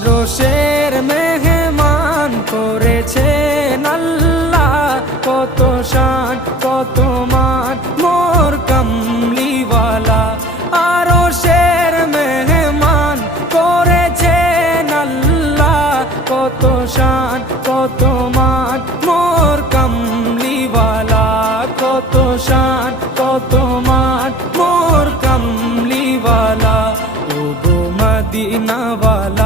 আরশের মেহমান করেছেন আল্লাহ, কত শান কত মান মোর কামলিওয়ালা। আরশের মেহমান করেছেন আল্লাহ, কত শান কত মান মোর কামলিওয়ালা, কত শান কত মান মোর কামলিওয়ালা। ও গো মদিনাওয়ালা